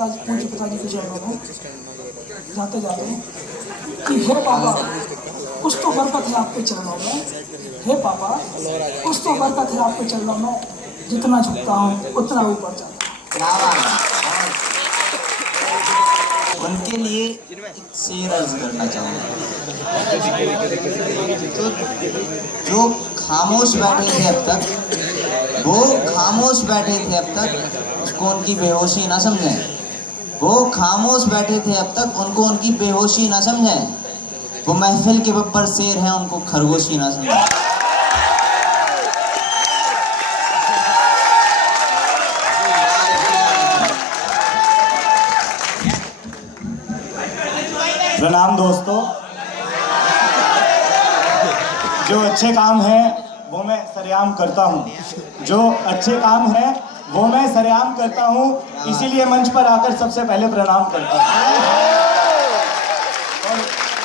पूज्य पिताजी के चरणों में जाते जाते कि हे पापा कुछ तो बरकत है आपके चरणों में, हे पापा कुछ तो बरकत है आपके चरणों में, जितना झुकता हूँ उतना ऊपर जाता हूँ। उनके लिए शेर अर्ज करना चाहूँगा। तो जो खामोश बैठे थे अब तक, वो खामोश बैठे थे अब तक, उसको उनकी बेहोशी ना समझें। वो खामोश बैठे थे अब तक, उनको उनकी बेहोशी ना समझें। वो महफिल के बब्बर शेर हैं, उनको खरगोशी ना समझें। प्रणाम दोस्तों। जो अच्छे काम हैं वो मैं सरेआम करता हूँ, जो अच्छे काम हैं वो मैं सरेआम करता हूँ, इसीलिए मंच पर आकर सबसे पहले प्रणाम करता हूँ। और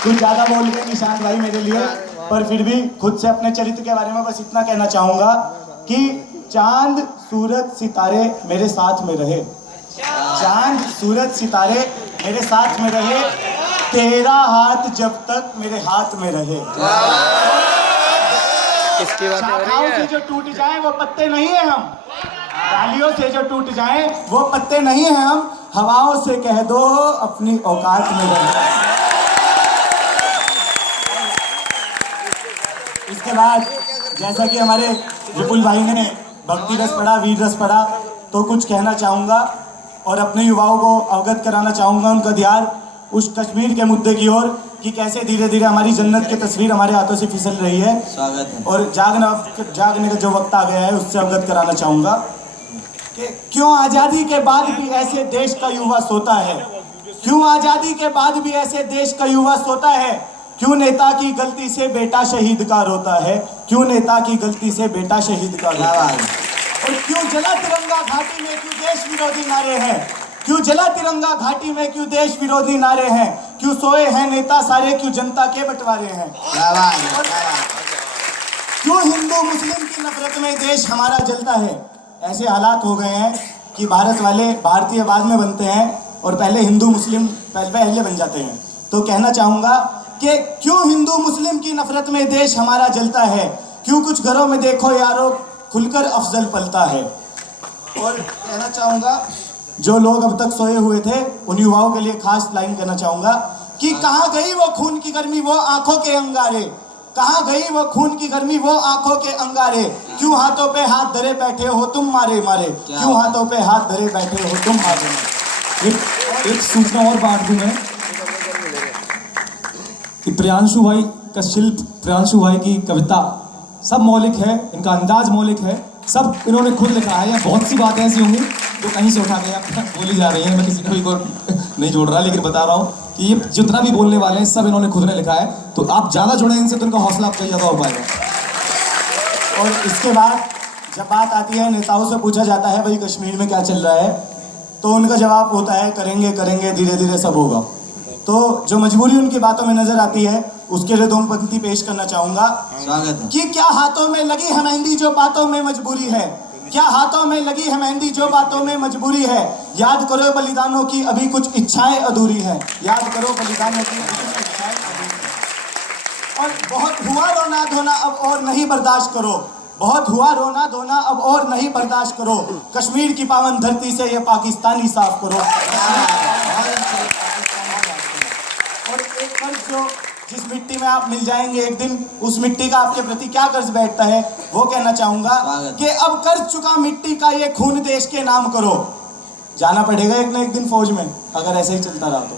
कुछ ज़्यादा बोल के निशांत भाई मेरे लिए, पर फिर भी खुद से अपने चरित्र के बारे में बस इतना कहना चाहूँगा कि चांद सूरज सितारे मेरे साथ में रहे, चांद सूरज सितारे मेरे साथ में रहे, तेरा हाथ जब तक मेरे हाथ में रहे। शाखाओं से जो टूट जाए वो पत्ते नहीं है हम, डालियों से जो टूट जाए वो पत्ते नहीं है हम, हवाओं से कह दो अपनी औकात में रहे। इसके बाद जैसा कि हमारे विपुल भाई ने भक्ति रस पढ़ा, वीर रस पढ़ा, तो कुछ कहना चाहूँगा और अपने युवाओं को अवगत कराना चाहूँगा उनका ध्यान उस कश्मीर के मुद्दे की ओर कि कैसे धीरे धीरे हमारी जन्नत की तस्वीर हमारे हाथों से फिसल रही है। स्वागत है। और जागने का जो वक्त आ गया है उससे अवगत कराना चाहूँगा कि क्यों आज़ादी के बाद भी ऐसे देश का युवा सोता है, क्यों आज़ादी के बाद भी ऐसे देश का युवा सोता है, क्यों नेता की गलती से बेटा शहीद का रोता है, क्यों नेता की गलती से बेटा शहीद का रोता है, और क्यों जला तिरंगा घाटी में क्यों देश विरोधी नारे हैं, क्यों जला तिरंगा घाटी में क्यों देश विरोधी नारे हैं, क्यों सोए हैं नेता सारे, क्यों जनता के बंटवारे हैं, क्यों हिंदू मुस्लिम की नफरत में देश हमारा जलता है। ऐसे हालात हो गए हैं कि भारत वाले भारतीय बाद में बनते हैं और पहले हिंदू मुस्लिम पहले बन जाते हैं। तो कहना चाहूँगा कि क्यों हिंदू मुस्लिम की नफरत में देश हमारा जलता है, क्यों कुछ घरों में देखो यारो खुलकर अफजल पलता है। और कहना चाहूँगा जो लोग अब तक सोए हुए थे उन युवाओं के लिए खास लाइन कहना चाहूँगा कि कहाँ गई वो खून की गर्मी वो आंखों के अंगारे, कहाँ गई वो खून की गर्मी वो आंखों के अंगारे, क्यों हाथों पे हाथ धरे बैठे हो तुम मारे मारे, क्यों हाथों पे हाथ धरे बैठे हो तुम मारे मारे। एक सूचना और बांट दूं मैं कि प्रियांशु भाई का शिल्प, प्रियांशु भाई की कविता सब मौलिक है, इनका अंदाज मौलिक है, सब इन्होंने खुद लिखा है। या बहुत सी बातें ऐसी होंगी जो कहीं से उठा के बोली जा रही है, मैं किसी को नहीं जोड़ रहा, लेकिन बता रहा हूँ कि ये जितना भी बोलने वाले हैं सब इन्होंने खुद ने लिखा है। तो आप ज़्यादा जुड़े इनसे तो इनका हौसला आपका ज़्यादा हो पाएगा। और इसके बाद जब बात आती है नेताओं से पूछा जाता है भाई कश्मीर में क्या चल रहा है, तो उनका जवाब होता है करेंगे करेंगे धीरे धीरे सब होगा। तो जो मजबूरी उनकी बातों में नजर आती है उसके लिए दो पंक्ति पेश करना चाहूँगा। स्वागत है। कि क्या हाथों में लगी है मेहंदी जो बातों में मजबूरी है, क्या हाथों में लगी है मेहंदी जो बातों में मजबूरी है, याद करो बलिदानों की अभी कुछ इच्छाएं अधूरी है, याद करो बलिदानों की अभी कुछ इच्छाएं अधूरी है। और बहुत हुआ रोना धोना अब और नहीं बर्दाश्त करो, बहुत हुआ रोना धोना अब और नहीं बर्दाश्त करो, कश्मीर की पावन धरती से ये पाकिस्तानी साफ करो। और एक कर्ज जो जिस मिट्टी में आप मिल जाएंगे एक दिन, उस मिट्टी का आपके प्रति क्या कर्ज बैठता है वो कहना चाहूँगा कि अब कर्ज चुका मिट्टी का ये खून देश के नाम करो। जाना पड़ेगा एक ना एक दिन फौज में अगर ऐसे ही चलता रहा तो।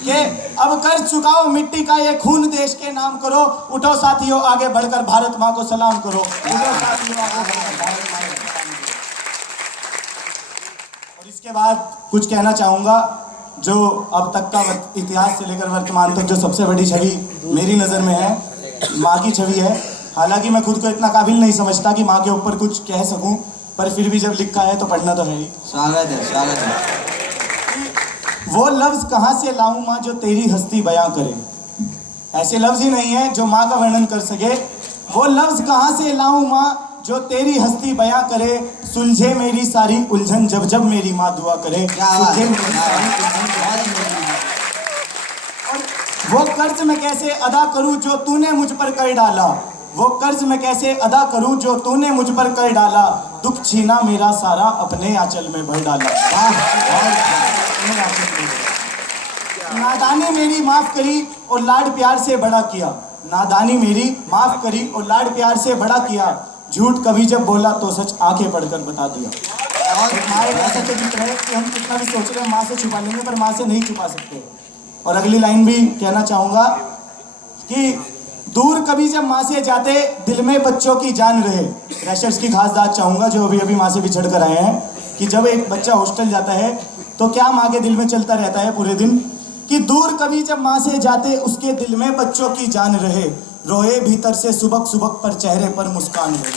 कि अब कर्ज चुकाओ मिट्टी का ये खून देश के नाम करो, उठो साथियों आगे बढ़कर भारत माँ को सलाम करो, उठो साथियों आगे बढ़कर भारत माँ को सलाम करो। और इसके बाद कुछ कहना चाहूँगा जो अब तक का इतिहास से लेकर वर्तमान तक जो सबसे बड़ी छवि मेरी नज़र में है, माँ की छवि है। हालांकि मैं खुद को इतना काबिल नहीं समझता कि माँ के ऊपर कुछ कह सकूं, पर फिर भी जब लिखा है तो पढ़ना तो है ही। स्वागत है, स्वागत है। वो लफ्ज़ कहाँ से लाऊं माँ जो तेरी हस्ती बयां करे, ऐसे लफ्ज़ ही नहीं है जो माँ का वर्णन कर सके। वो लफ्ज़ कहाँ से लाऊं माँ जो तेरी हस्ती बयां करे, सुलझे मेरी सारी उलझन जब जब मेरी माँ दुआ करे। क्या बात सुलझे है, मेरी क्या सारी बात है। उलझन जब बहुत जब ही मेरी माँ। और वो कर्ज मैं कैसे अदा करूं जो तूने मुझ पर कर डाला, वो कर्ज मैं कैसे अदा करूं जो तूने मुझ पर कर डाला, दुख छीना मेरा सारा अपने आंचल में भर डाला। अपने आंचल में। नादानी मेरी माफ करी और लाड प्यार से बड़ा किया, नादानी मेरी माफ करी और लाड प्यार से बड़ा किया, झूठ कभी जब बोला तो सच आंखें पढ़कर बता दिया। और माँ एक ऐसा चरित्र है कि हम कितना भी सोच रहे हैं माँ से छुपा लेंगे पर माँ से नहीं छुपा सकते। और अगली लाइन भी कहना चाहूंगा कि दूर कभी जब माँ से जाते दिल में बच्चों की जान रहे। फ्रेशर्स की खास बात चाहूंगा जो अभी अभी माँ से बिछड़ कर आए हैं कि जब एक बच्चा हॉस्टल जाता है तो क्या माँ के दिल में चलता रहता है पूरे दिन कि दूर कभी जब माँ से जाते उसके दिल में बच्चों की जान रहे, रोए भीतर से सुबक सुबक पर चेहरे पर मुस्कान रहे।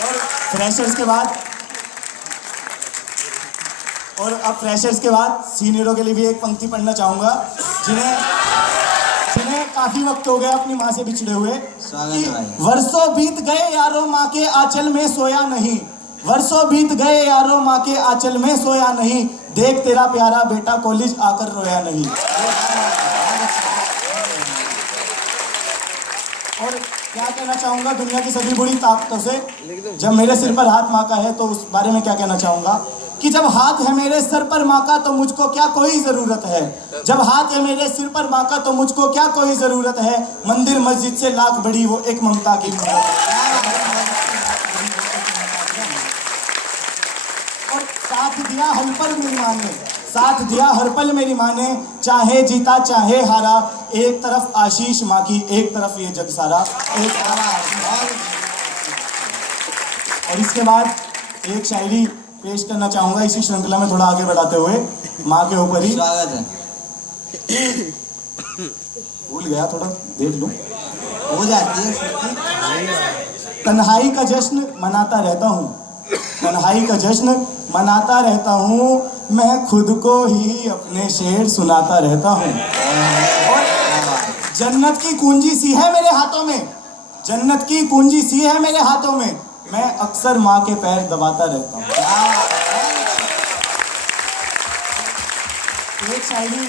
और फ्रेशर्स के बाद और अब फ्रेशर्स के बाद सीनियरों के लिए भी एक पंक्ति पढ़ना चाहूंगा जिन्हें काफी वक्त हो गया अपनी माँ से बिछड़े हुए। स्वागत है भाई। वर्षों बीत गए यारों माँ के आंचल में सोया नहीं, वर्षों बीत गए यारों माँ के आंचल में सोया नहीं, देख तेरा प्यारा बेटा कॉलेज आकर रोया नहीं। और क्या कहना चाहूंगा दुनिया की सभी बुरी ताकतों से, जब मेरे सिर पर हाथ माँ का है तो उस बारे में क्या कहना चाहूंगा कि जब हाथ है मेरे सर पर माँ का तो मुझको क्या कोई जरूरत है, जब हाथ है मेरे सिर पर माँ का तो मुझको क्या कोई जरूरत है, मंदिर मस्जिद से लाख बड़ी वो एक ममता की मूरत है। और साथ दिया हर पल मेरी माँ ने, साथ दिया हर पल मेरी माँ ने, चाहे जीता चाहे हारा, एक तरफ आशीष माँ की एक तरफ ये जग सारा। और इसके बाद एक शायरी पेश करना चाहूंगा इसी श्रृंखला में थोड़ा आगे बढ़ाते हुए माँ के ऊपर ही। स्वागत है। भूल गया थोड़ा देख लूं। हो जाती है सबकी। तन्हाई का जश्न मनाता रहता हूँ, तन्हाई का जश्न मनाता रहता हूँ, मैं खुद को ही अपने शेर सुनाता रहता हूँ। और जन्नत की कुंजी सी है मेरे हाथों में, जन्नत की कुंजी सी है मेरे हाथों में, मैं अक्सर माँ के पैर दबाता रहता हूँ। एक शायरी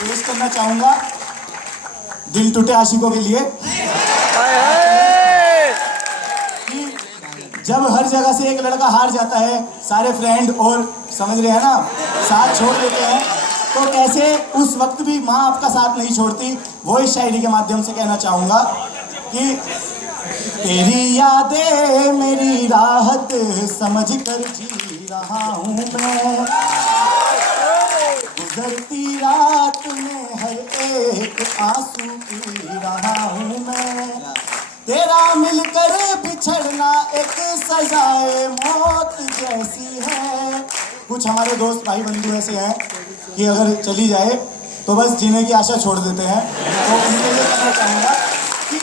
पेश करना चाहूंगा दिल टूटे आशिकों के लिए कि जब हर जगह से एक लड़का हार जाता है, सारे फ्रेंड और समझ रहे हैं ना साथ छोड़ देते हैं, तो कैसे उस वक्त भी माँ आपका साथ नहीं छोड़ती, वो इस शायरी के माध्यम से कहना चाहूंगा कि तेरी यादें मेरी राहत समझ कर जी रहा हूँ मैं, गुजरती रात में हर एक आंसू पी रहा हूँ मैं, तेरा मिलकर बिछड़ना एक सजाए मौत जैसी है। कुछ हमारे दोस्त भाई बंधु ऐसे हैं कि अगर चली जाए तो बस जीने की आशा छोड़ देते हैं, तो उनके लिए कहना चाहूँगा कि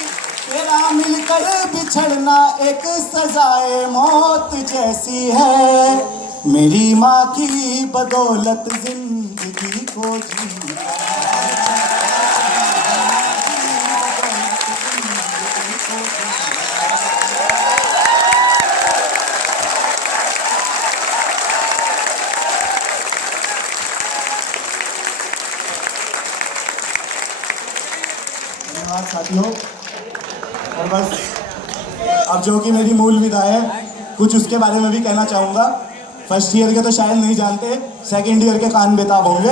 तेरा मिलकर बिछड़ना एक सजाए मौत जैसी है, मेरी माँ की बदौलत जिंदगी को जी। धन्यवाद साथियों। और बस अब जो कि मेरी मूल विधा है कुछ उसके बारे में भी कहना चाहूँगा। फर्स्ट ईयर के तो शायद नहीं जानते, सेकंड ईयर के कान बेताब होंगे।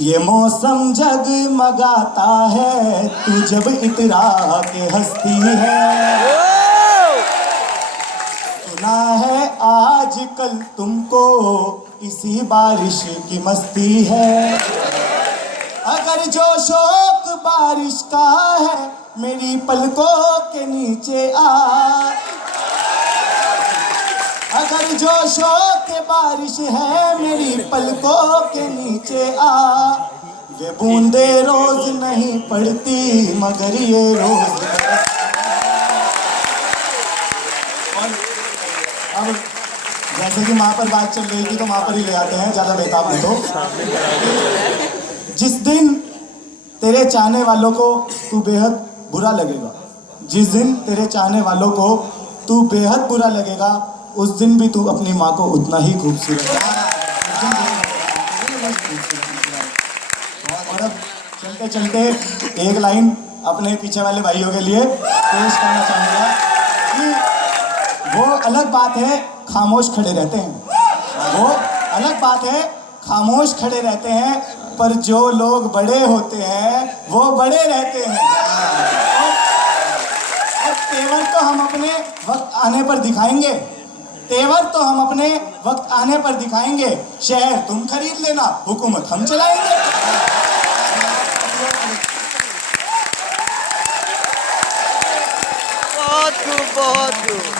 ये मौसम जगमगाता है तू जब इतरा के हंसती है, सुना है आजकल तुमको इसी बारिश की मस्ती है, अगर जो शौक बारिश का है मेरी पलकों के नीचे आ, अगर जो शौक बारिश है मेरी पलकों के नीचे आ, ये बूंदे रोज नहीं पड़ती मगर ये रोज। और अब जैसे जैसे कि माँ पर बात चल रही थी तो माँ पर ही ले आते हैं, ज़्यादा बेताब नहीं तो। जिस दिन तेरे चाहने वालों को तू बेहद बुरा लगेगा, जिस दिन तेरे चाहने वालों को तू बेहद बुरा लगेगा, उस दिन भी तू अपनी माँ को उतना ही खूबसूरत। और अब चलते चलते एक लाइन अपने पीछे वाले भाइयों के लिए पेश करना चाहूँगा कि वो अलग बात है खामोश खड़े रहते हैं, वो अलग बात है खामोश खड़े रहते हैं, पर जो लोग बड़े होते हैं वो बड़े रहते हैं। और तेवर तो हम अपने वक्त आने पर दिखाएंगे, तेवर तो हम अपने वक्त आने पर दिखाएंगे। शहर तुम खरीद लेना, हुकूमत हम चलाएंगे। बहुत खूब, बहुत खूब।